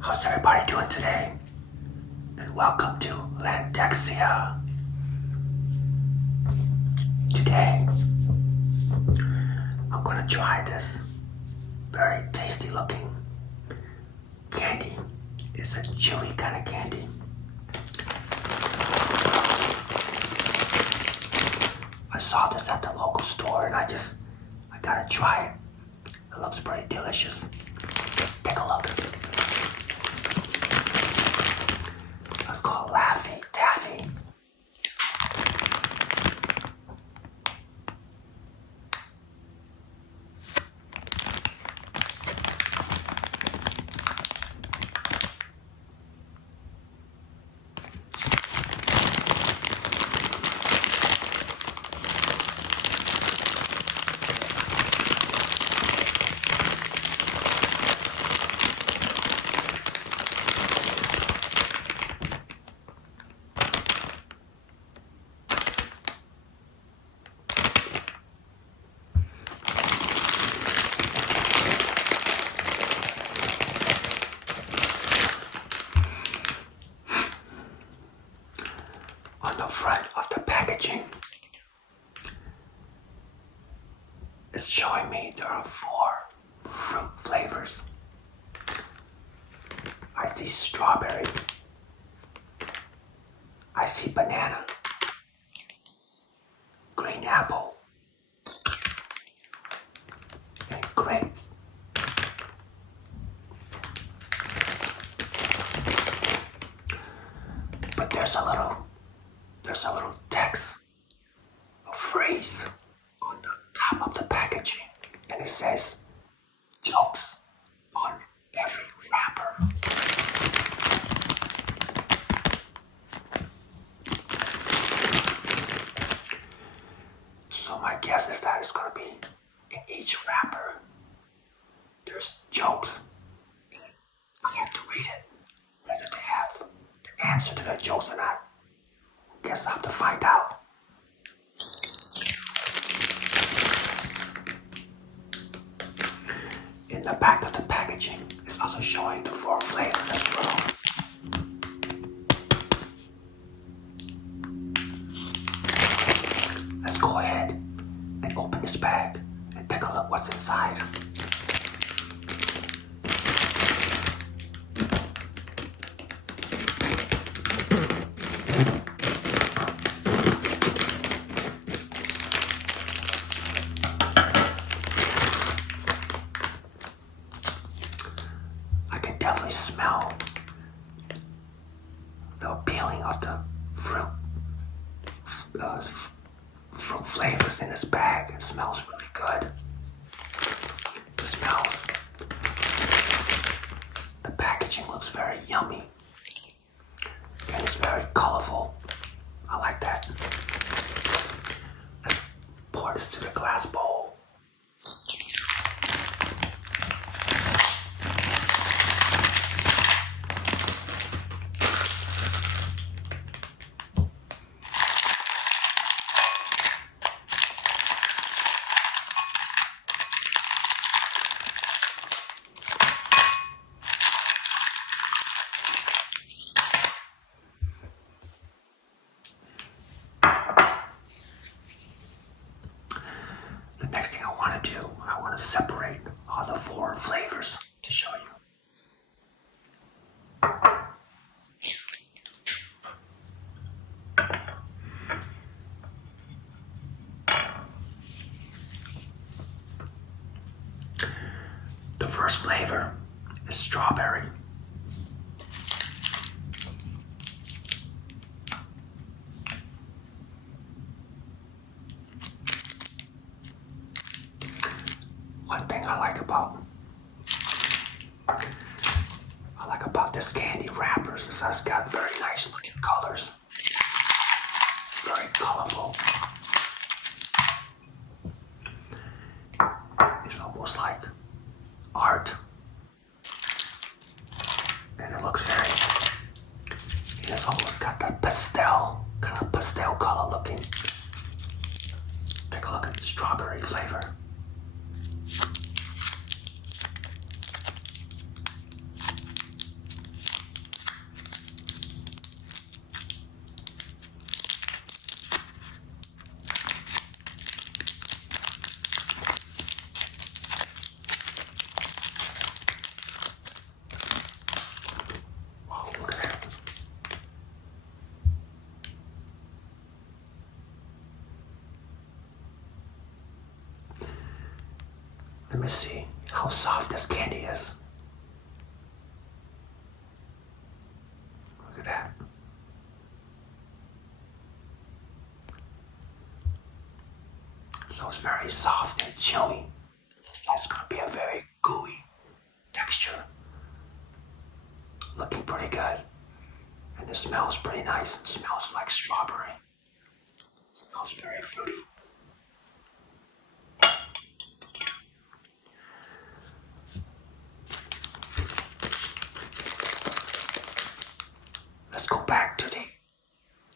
How's everybody doing today? And welcome to Landexia. Today, I'm gonna try this very tasty looking candy. It's a chewy kind of candy. I saw this at the local store and I gotta try it. It looks pretty delicious. Take a look. It's called Laffy Taffy. On the front of the packaging, it's showing me there are 4 fruit flavors. I see strawberry, I see banana, green apple, and grape. But there's a little text, a phrase on the top of the packaging, and it says, jokes on every wrapper. So my guess is that it's going to be in each wrapper. There's jokes. I have to read it whether to have the answer to the jokes or not. Guess I'll have to find out. In the back of the packaging, it's also showing the 4 flavors as well. Let's go ahead and open this bag and take a look what's inside. I can definitely smell the peeling of the fruit flavors in this bag. It smells really good. The packaging looks very yummy and it's very colorful. I like that. Let's pour this to the glass bowl. The next thing I want to do, I want to separate all the 4 flavors to show you. The first flavor is strawberry. One thing I like about this candy wrappers is it's got very nice looking colors. It's very colorful. It's almost like art. And it looks it's almost got that kind of pastel color looking. Take a look at the strawberry flavor. me see how soft this candy is. Look at that. So it's very soft and chewy. Looks like it's going to be a very gooey texture. Looking pretty good. And the smell is pretty nice. It smells like strawberry. It smells very fruity. Let's go back to the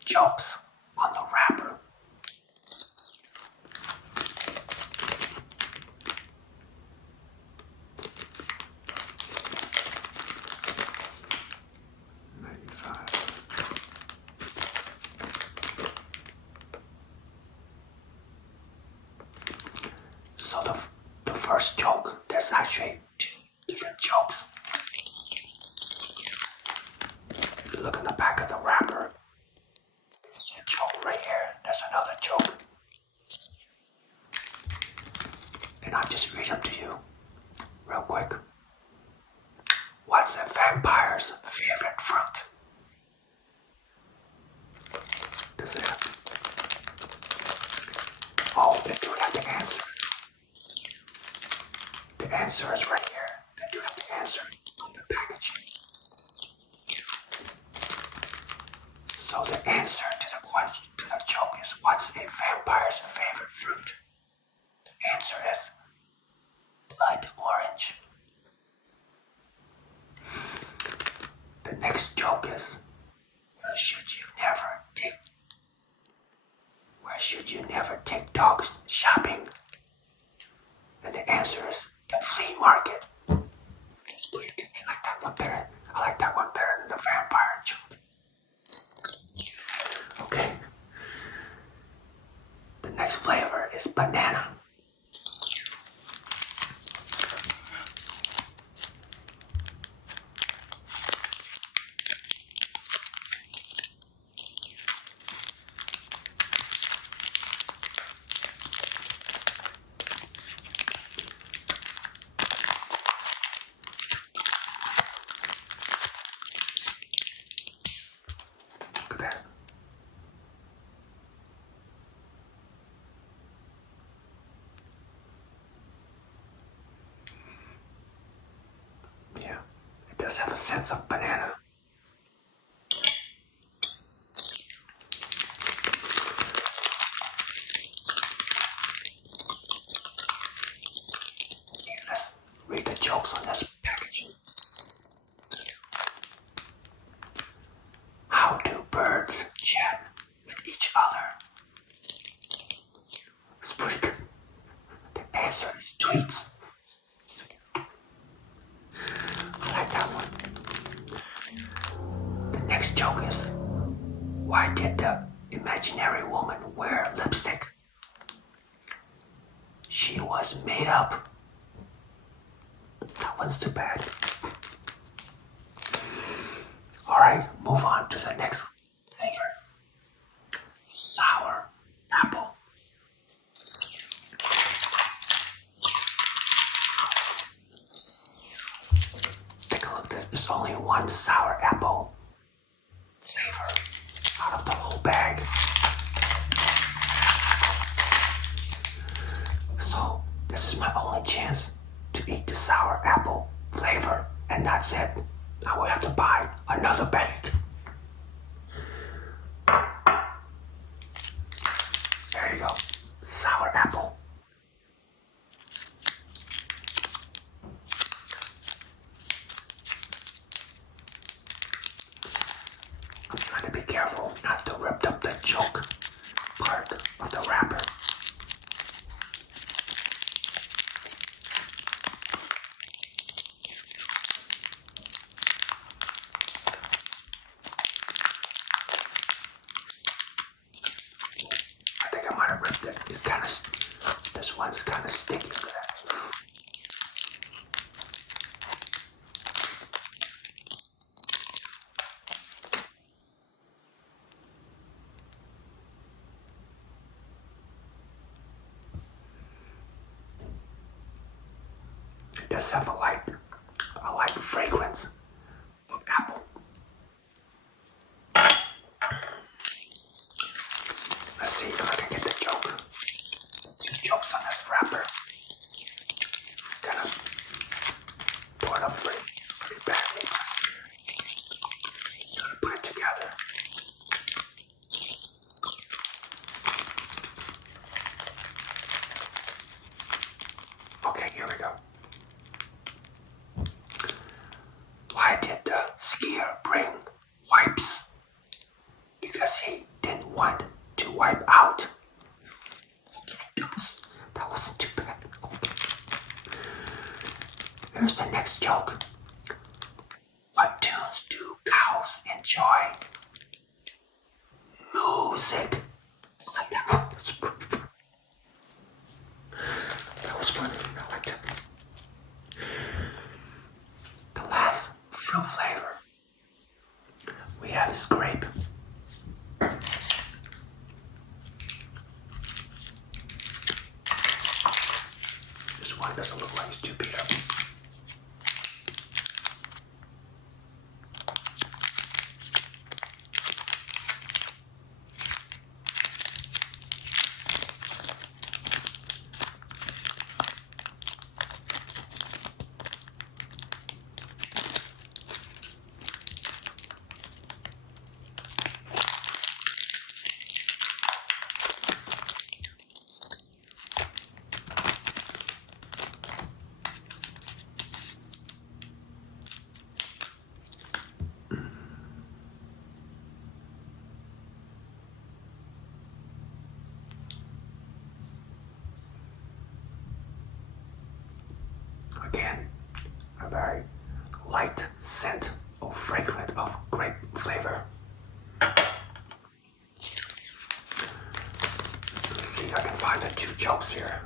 jokes on the wrapper. So the first joke, there's actually two different jokes. If you look in the back of the wrapper, there's a joke right here. There's another joke. And I'll just read them to you real quick. What's a vampire's favorite fruit? Does it have? Oh, they do have the answer. The answer is right here. They do have the answer on the packaging. So the answer to the question, to the joke is, what's a vampire's favorite fruit? The answer is blood orange. The next joke is, where should you never take dogs shopping? And the answer is the flea market. That's pretty good. I like that one better. I like that one better than the vampire joke. Okay. The next flavor is banana. Look at that. Yeah, it does have a sense of banana. Yeah, let's read the jokes on this packaging. How do birds chat with each other? It's pretty good. The answer is tweets. I like that one. The next joke is, why did the imaginary woman wear lipstick? She was made up. That one's too bad. Alright, move on to the next flavor. Sour apple. Take a look, there's only one sour apple flavor out of the whole bag. So this is my only chance to eat the sour apple flavor, and that's it. I will have to buy another bag. There you go. Sour apple. I'm trying to be careful not to rip up the joke part of the wrapper. I think I might have ripped it. It's kind of, this one's kind of sticky. Look at that. this have a light fragrance of apple. Let's see if I can get the joke. 2 jokes on this wrapper. Gonna pour it up pretty badly. Gonna put it together. Okay, here we go. Why did the skier bring wipes? Because he didn't want to wipe out. Okay, that wasn't too bad. Okay. Here's the next joke. What tunes do cows enjoy? Music. I like that one. That was fun. I liked it. The last fruit flavor we have is grape. This one doesn't look like it's too beat up. Again, a very light scent or fragrant of grape flavor. Let's see if I can find the 2 jokes here.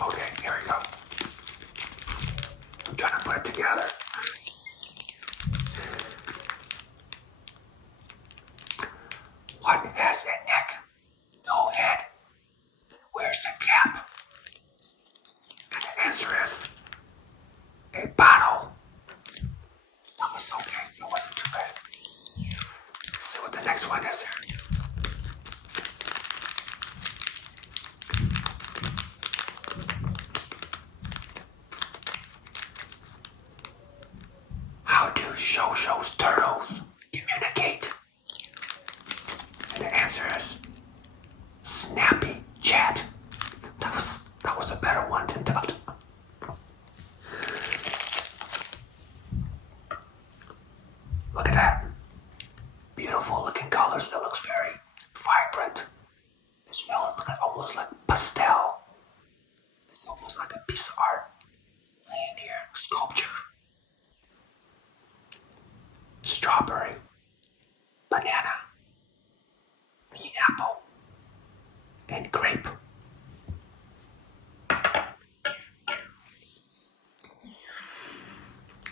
Okay, here we go. I'm trying to put it together. What has a neck, no head, and wears a cap? And the answer is a bottle. That was okay. That wasn't too bad. Let's see what the next one is here. How do Shosho's turtles communicate? And the answer is snappy chat. That was a better one than that. Look at that. Beautiful looking colors. It looks very vibrant. The smell looks almost like pastel. It's almost like a piece of art laying here. Sculpture. Strawberry, banana, pineapple, and grape.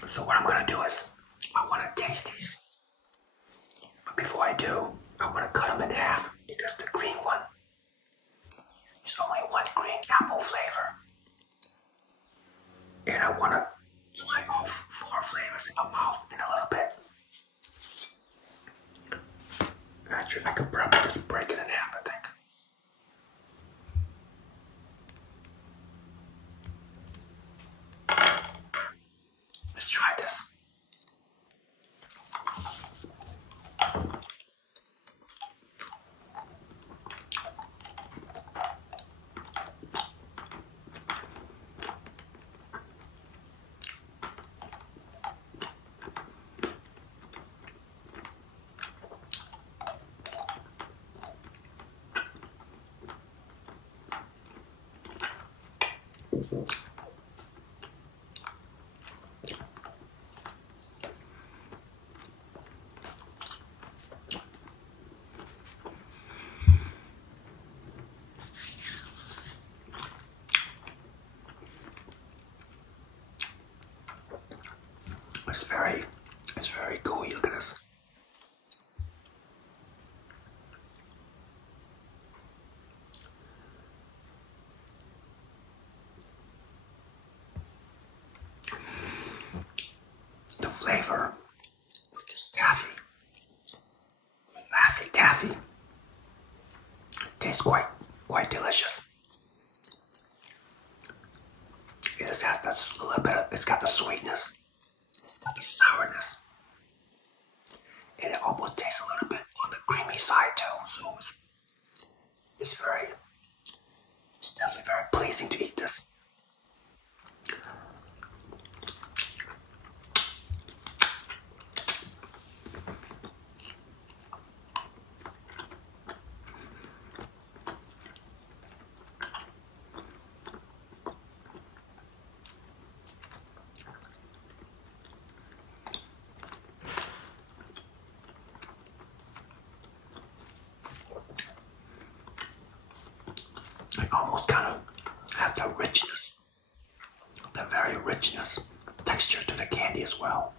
So what I'm going to do is, I want to taste these. But before I do, I want to cut them in half because the green one is only one green apple flavor. And I want to try all 4 flavors in my mouth in a little bit. Actually, I could probably just break it in half, I think. Let's try this. It's very gooey. Look at this. The flavor of this taffy, Laffy Taffy, tastes quite delicious. It just has that little bit of, it's got the sweetness, it's got the sourness, and it almost tastes a little bit on the creamy side too. So it's definitely very pleasing to eat this. I almost kind of have the richness, the very richness, texture to the candy as well.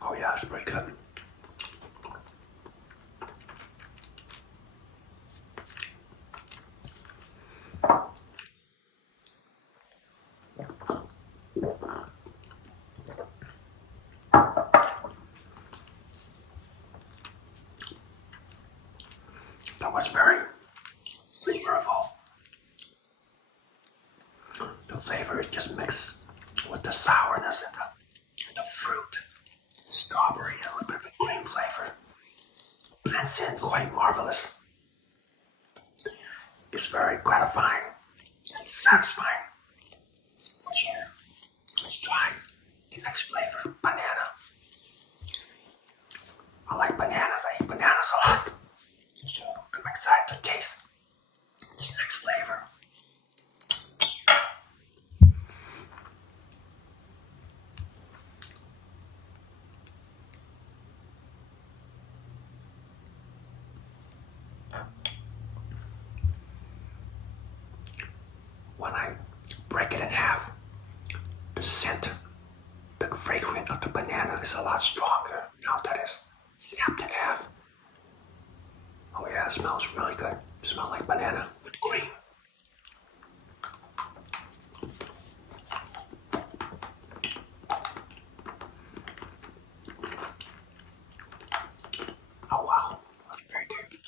Oh yeah, it's pretty good. That was very flavorful. The flavor is just mixed with the sourness and the fruit, the strawberry, and a little bit of a cream flavor. Blends in quite marvelous. It's very gratifying and satisfying. For sure. Let's try the next flavor, banana. I like bananas. I eat bananas a lot. So I'm excited to taste this next flavor. When I break it in half, the scent, the fragrance of the banana is a lot stronger now that it's snapped in half. Oh yeah, it smells really good. It smells like banana with cream. Oh wow, that's very good.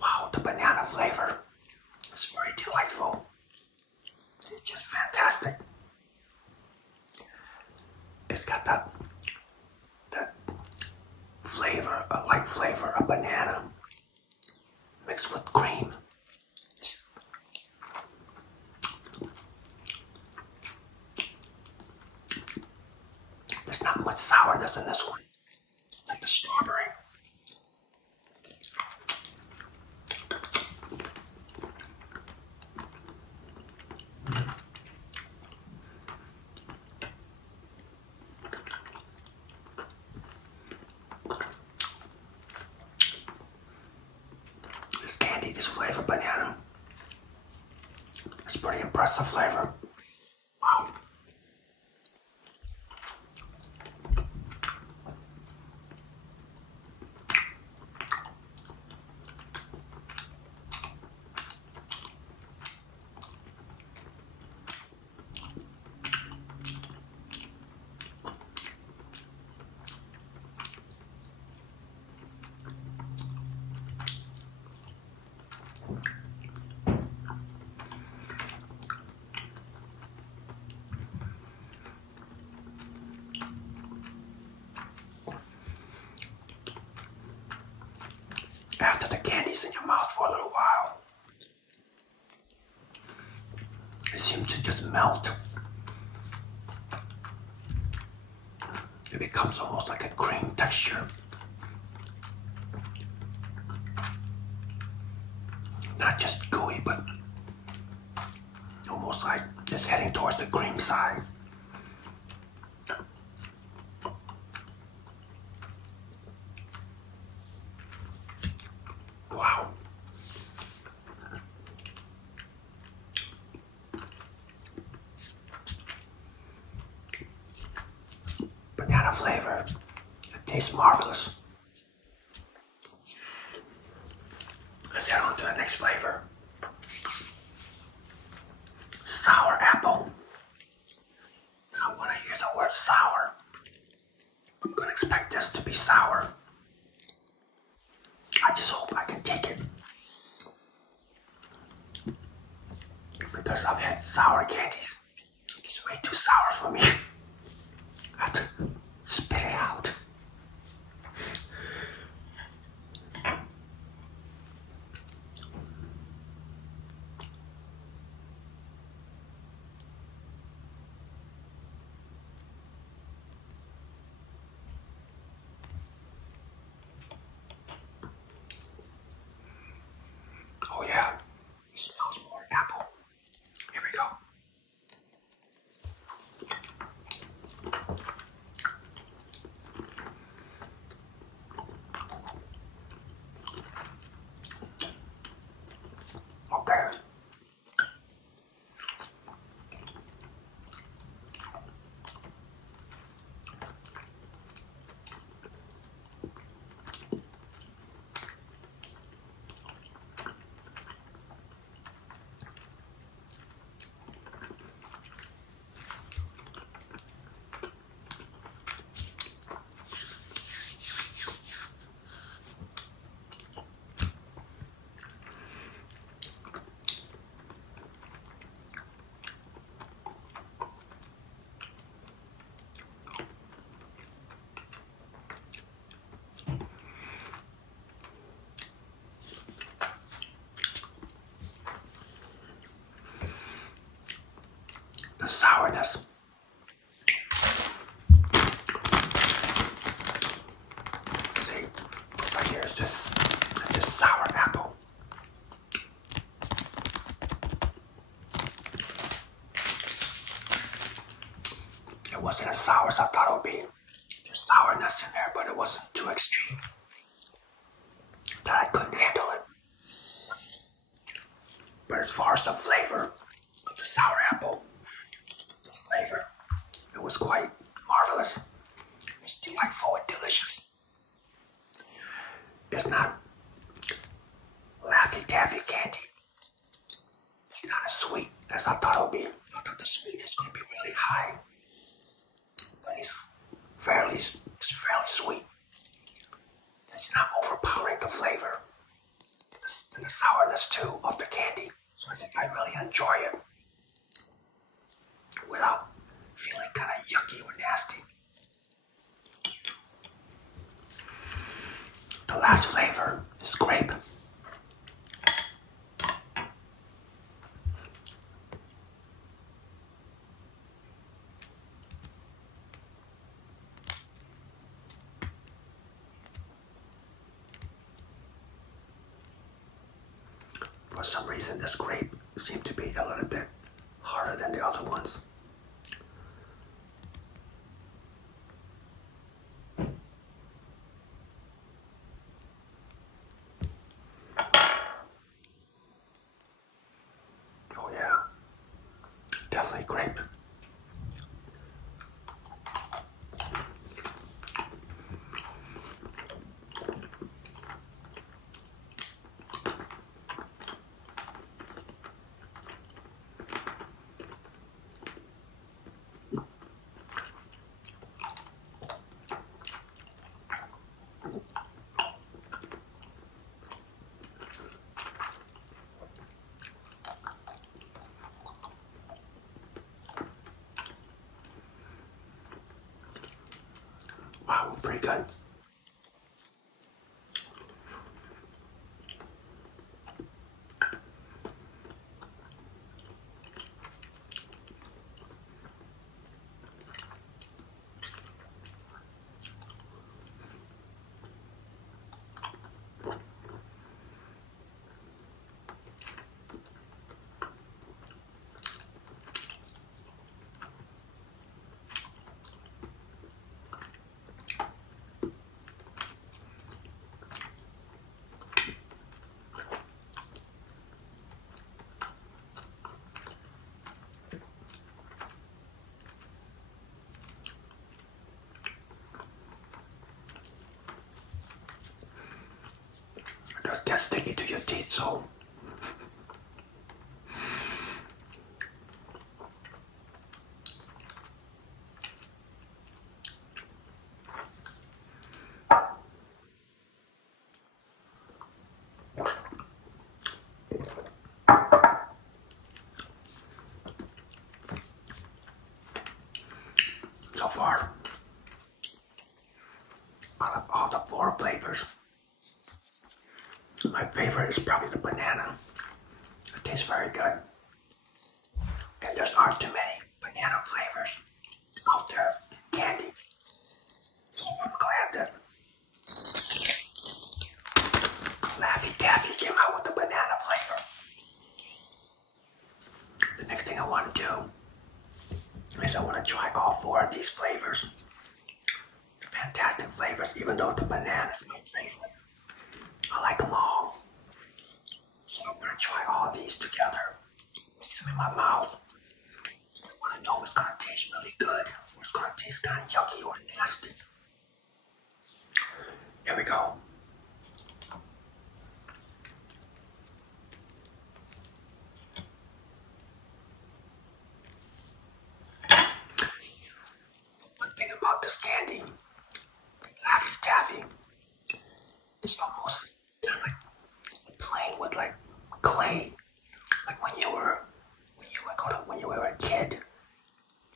Wow, the banana flavor is very delightful. It's just fantastic. It's got that flavor, a light flavor of banana mixed with cream. There's not much sourness in this one, like the strawberry. This candy, this flavor banana, it's pretty impressive flavor. Wow. after the candy's in your mouth for a little while, it seems to just melt. It becomes almost like a cream texture. Not just gooey, but almost like it's heading towards the cream side. Wow. Banana flavor. It tastes marvelous. Let's head on to the next flavor. Sour apple. Now when I hear the word sour, I'm gonna expect this to be sour. I just hope I can take it. Because I've had sour candies. It's way too sour for me. I have to spit it out. Oh yeah, it smells more apple. Here we go. Okay. The sourness. See, right here is just sour apple. It wasn't as sour as I thought it would be. There's sourness in there, but it wasn't too extreme that I couldn't handle it. But as far as the flavor of the sour apple, the flavor, it was quite marvelous. It's delightful and delicious. It's not Laffy Taffy candy. It's not as sweet as I thought it would be. I thought the sweetness is going to be really high. But it's fairly sweet. It's not overpowering the flavor and the sourness too of the candy. So I think I really enjoy it without feeling kind of yucky or nasty. The last flavor is grape. For some reason, this grape seemed to be a little bit harder than the other ones. Oh yeah, definitely grape. Wow, pretty good. gonna get sticky to your teeth, so so far, out of all the 4 flavors, my favorite is probably the banana. It tastes very good. And there aren't too many banana flavors out there in candy. So I'm glad that Laffy Taffy came out with the banana flavor. The next thing I want to do is I want to try all 4 of these flavors. Fantastic flavors, even though the banana is my favorite. I like them all. So I'm gonna try all these together, mix them in my mouth. I wanna know if it's gonna taste really good or it's gonna taste kind of yucky or nasty. Here we go. One thing about this candy, Laffy Taffy, it's almost kind of like playing with like clay. Like when you were a kid,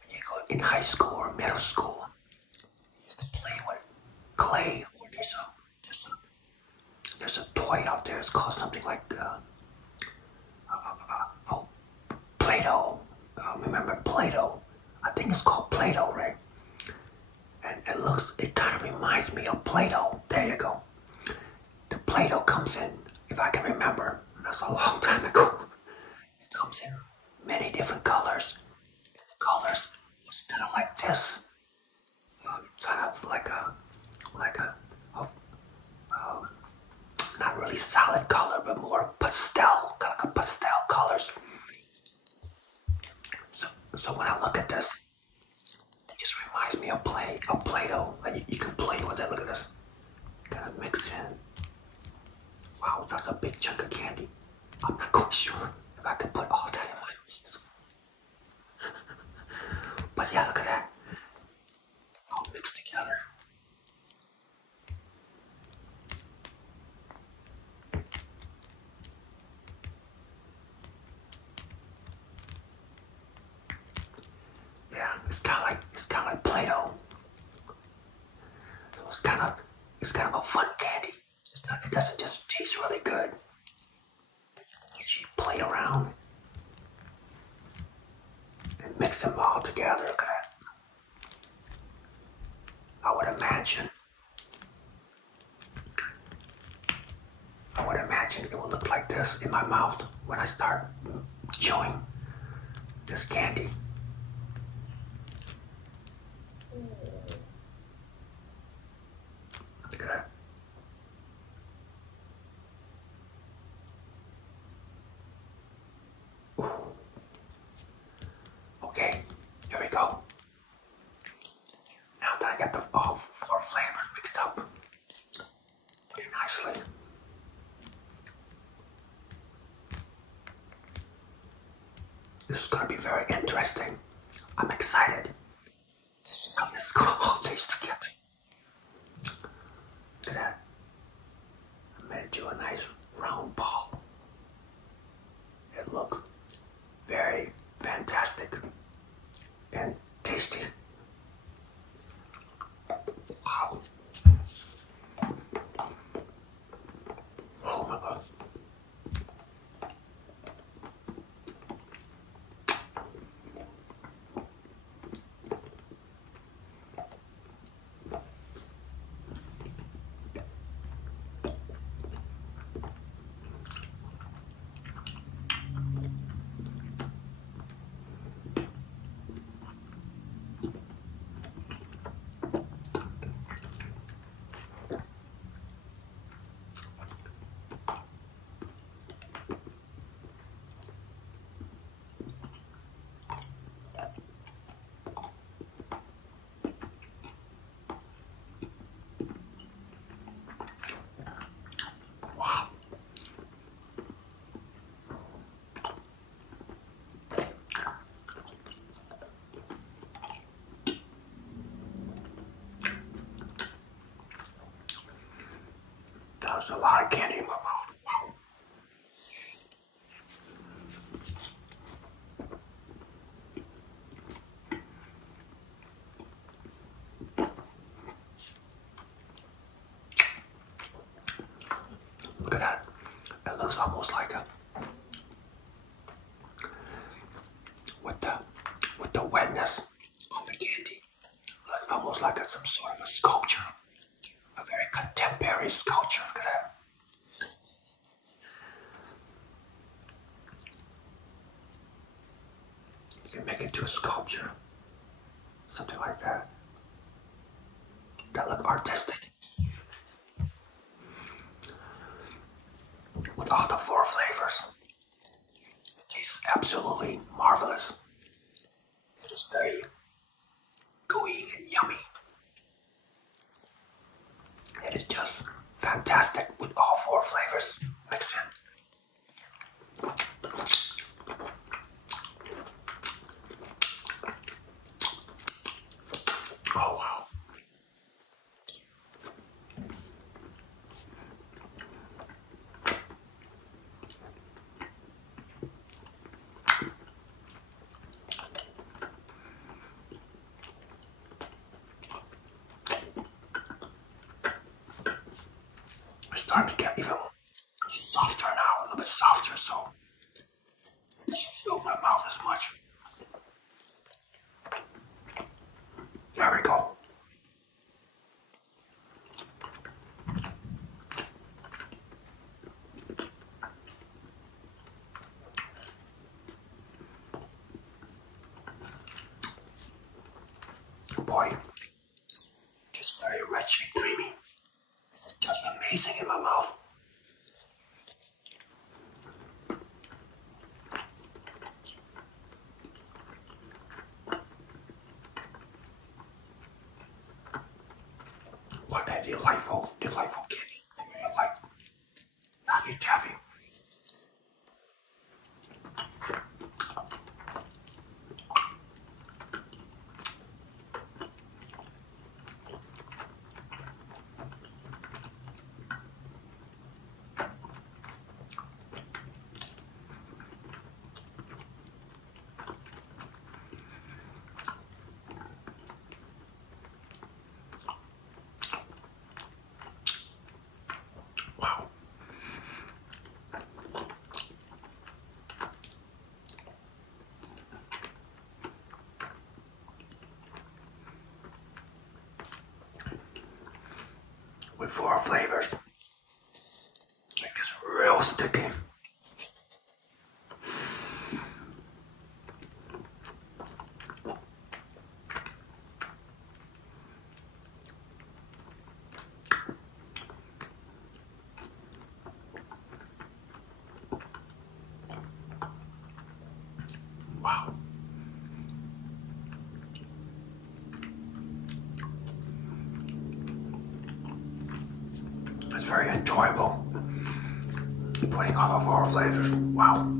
when you go in high school or middle school, you used to play with clay. Or there's a toy out there. It's called something like Play-Doh. Remember Play-Doh? I think it's called Play-Doh, right? And it kind of reminds me of Play-Doh. There you go. The Play-Doh comes in, if I can remember, that's a long time ago. It comes in many different colors. And the colors was kind of like this. Kind of like a not really solid color, but more pastel, kind of like a pastel colors. So when I look at this, it just reminds me of Play-Doh. Like you can play with it. Look at this. Kind of mix in. Wow, that's a big chunk of candy. I'm not quite sure if I could put all that in my mouth. But yeah, look at that. All mixed together. Yeah, it's kind of like Play-Doh. So it's kind of a fun candy. It doesn't just taste really good. But you can actually play around and mix them all together. Look at that. I would imagine it will look like this in my mouth when I start chewing this candy. Look at that. Ooh. Okay, here we go. Now that I got all 4 flavors mixed up pretty nicely, this is going to be very interesting. I'm excited to see how this all tastes together. Look at that. I made you a nice round ball. It looks very fantastic and tasty. Wow. Oh my God. there's a lot of candy in my mouth. Wow. Look at that. It looks almost like a with the wetness on the candy. Looks almost like some sort of a sculpture. A very contemporary sculpture. Look at that. You can make it into a sculpture. Something like that. That look artistic. With all the 4 flavors. It tastes absolutely marvelous. It is very gooey and yummy. It is just fantastic with all 4 flavors mixed in. Oh wow. It's starting to get even softer now, a little bit softer, so it doesn't fill my mouth as much. There we go. Boy, it's very rich and creamy. It's just amazing in my mouth. What a delightful candy. I really like Laffy Taffy. Wow. With 4 flavors. Like it's real sticky. Wow. It's very enjoyable. Putting all of our flavors. Wow.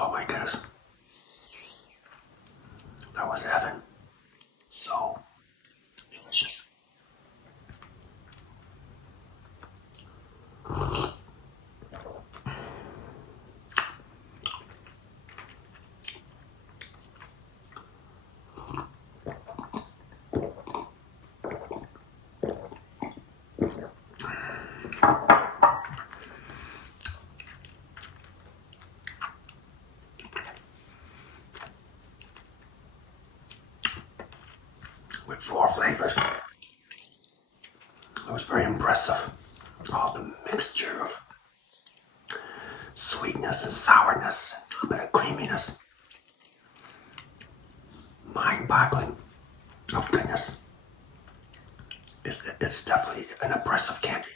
Oh my goodness. That was heaven. So delicious. With 4 flavors. It was very impressive. All the mixture of sweetness and sourness, a little bit of creaminess. Mind-boggling of goodness. It's definitely an impressive candy.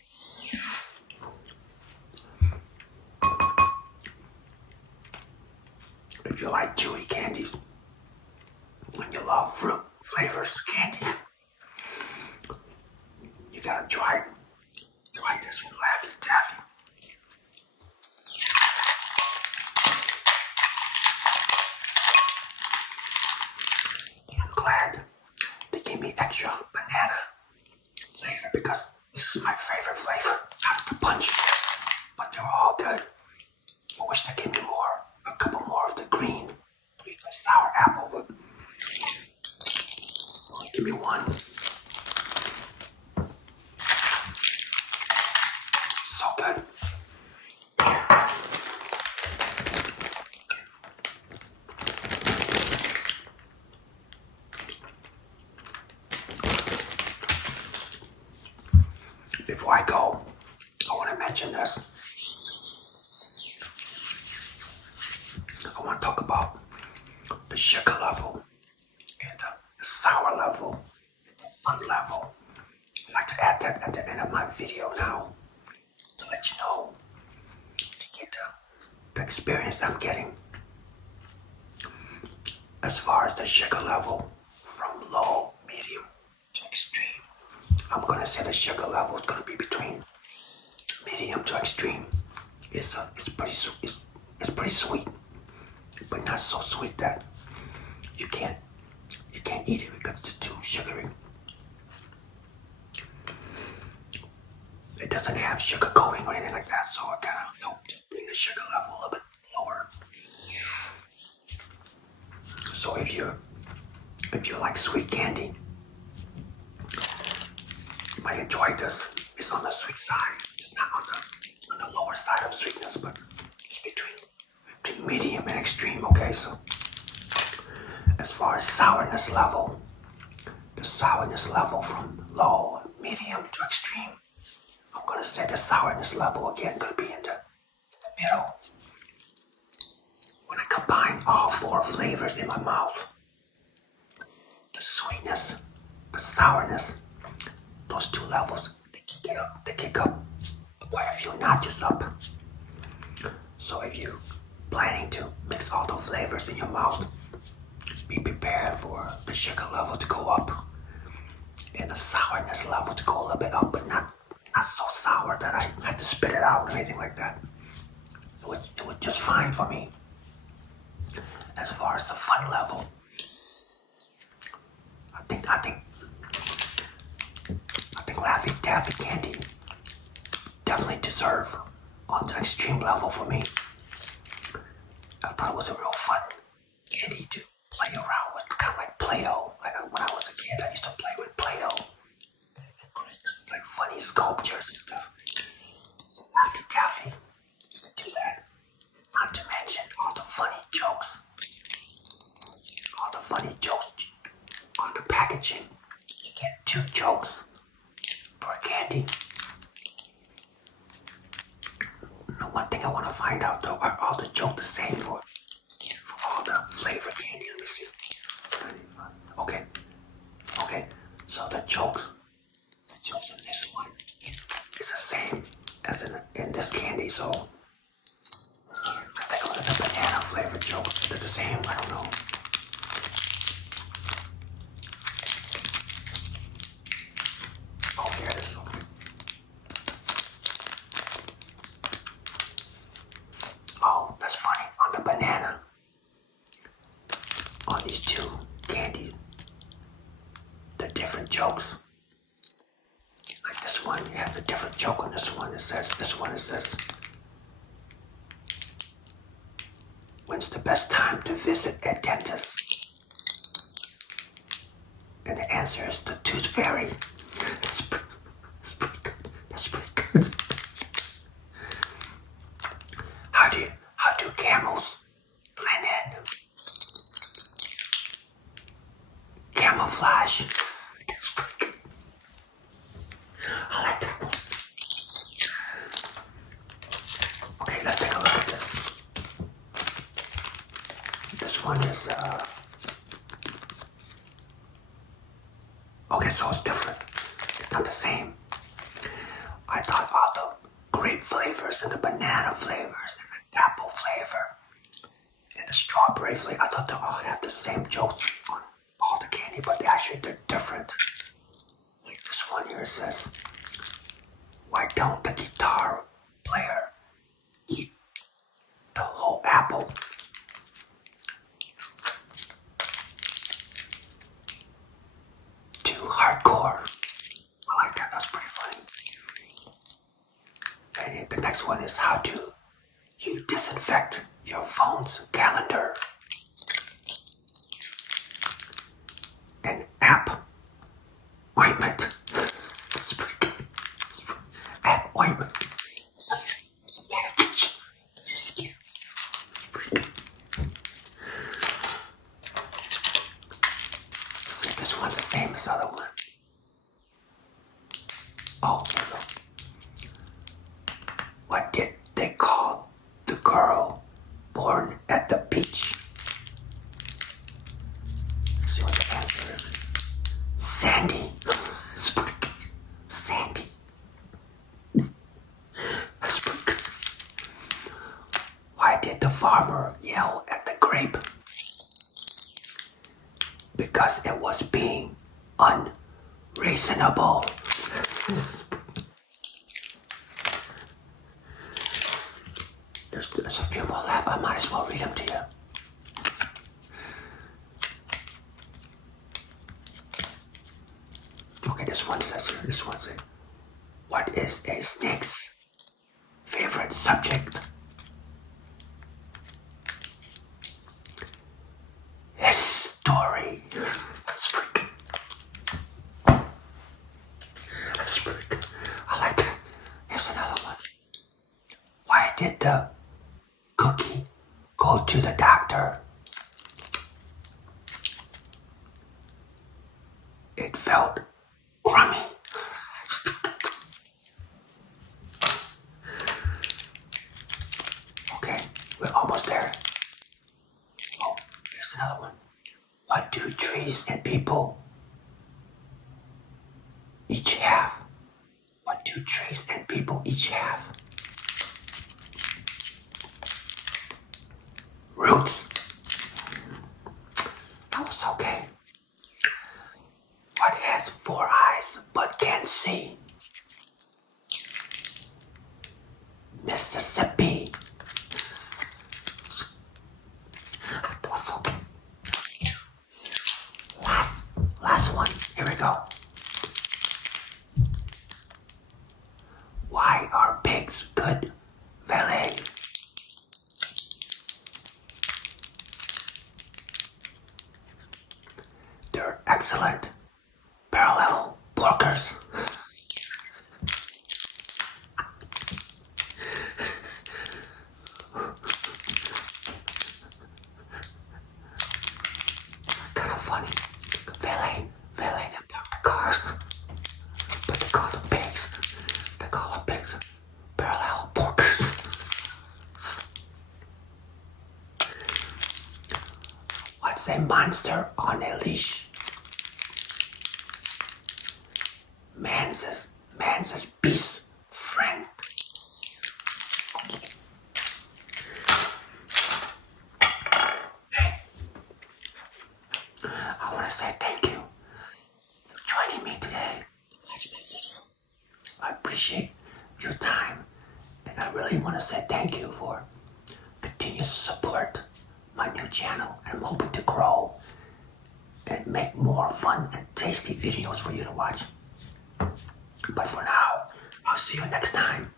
like chewy candies, when you love fruit flavors candy, you gotta try this from Laffy Taffy. And I'm glad they gave me extra banana flavor because this is my favorite flavor out of the bunch. But they were all good. I wish they gave me a couple more of the green, the sour apple, but only give me one. So good. Before I go, I want to mention this. I want to talk about the sugar level and the sour level, the fun level. I'd like to add that at the end of my video now to let you know, to get the experience I'm getting as far as the sugar level from low, medium to extreme. I'm gonna say the sugar level is gonna be between medium to extreme. It's pretty sweet, but not so sweet that you can't eat it because it's too sugary. It doesn't have sugar coating or anything like that, so it kind of helps to bring the sugar level a little bit lower. So if you like sweet candy, you might enjoy this. It's on the sweet side. It's not on the lower side of sweetness, but it's between medium and extreme. Okay, so as far as sourness level, the sourness level from low, medium to extreme, I'm gonna say the sourness level again could be in the middle. When I combine all four flavors in my mouth, the sweetness, the sourness, those two levels, they kick up quite a few notches up. So if you're planning to mix all the flavors in your mouth, be prepared for the sugar level to go up and the sourness level to go a little bit up, but not so sour that I had to spit it out or anything like that. It was just fine for me. As far as the fun level, I think Laffy Taffy candy definitely deserve on the extreme level for me. I thought it was a real fun candy to play around with, kind of like Play-Doh. Like when I was a kid, I used to play with Play-Doh, like funny sculptures and stuff. So Laffy Taffy used to do that. Not to mention all the funny jokes on the packaging. You get 2 jokes per candy. Now, one thing I want to find out though, are all the jokes the same for all the flavor candy? Let me see. Okay. So the jokes in this one is the same as in this candy. So I think all the banana flavored jokes, they're the same. I don't know. Oh, here it is. Okay. Oh, that's funny. On the banana, on these 2 candies, they're different jokes. Like this one, it has a different joke on this one. It says, when's the best time to visit a dentist? And the answer is the tooth fairy. That's pretty good. How do camels blend in? Camouflage. That's pretty good. I like that one. Okay, let's take a look at this. This one is okay, so it's different. It's not the same. I thought all the grape flavors and the banana flavors and the apple flavor and the strawberry flavor. I thought they all have the same jokes on all the candy, but actually they're different. Like this one here says, why don't the guitar player eat the whole apple? Too hardcore. I like that. That's pretty funny. And the next one is, how do you disinfect your phone's calendar? An app ointment. That's pretty good. App ointment. It's a medication for your skin. See if this one's the same as the other one. Oh, here we go. What did they call the girl born at the beach? Let's see what the answer is. Sandy. Sandy. That's pretty good. Why did the farmer yell at the grape? Because it was being unreasonable. There's a few more left. I might as well read them to you. Okay, this one says here. This one says, what is a snake's favorite subject? His story. That's pretty good. That's pretty good. I like that. Here's another one. Why did the cookie go to the doctor? It felt crummy. Okay, we're almost there. Oh, here's another one. What do trees and people each have? What do trees and people each have? Roots. That was okay. What has 4 eyes but can't see? Mississippi. That was okay. Last one. Here we go. Why are pigs good valet? They're excellent parallel porkers. It's kind of funny. Valet, they park the cars, but they call them pigs. They call them pigs parallel porkers. What's a monster on a leash? Man's beast friend. Hey, I want to say thank you for joining me today to watch my video. I appreciate your time, and I really want to say thank you for continuous support my new channel, and I'm hoping to grow and make more fun and tasty videos for you to watch. But for now, I'll see you next time.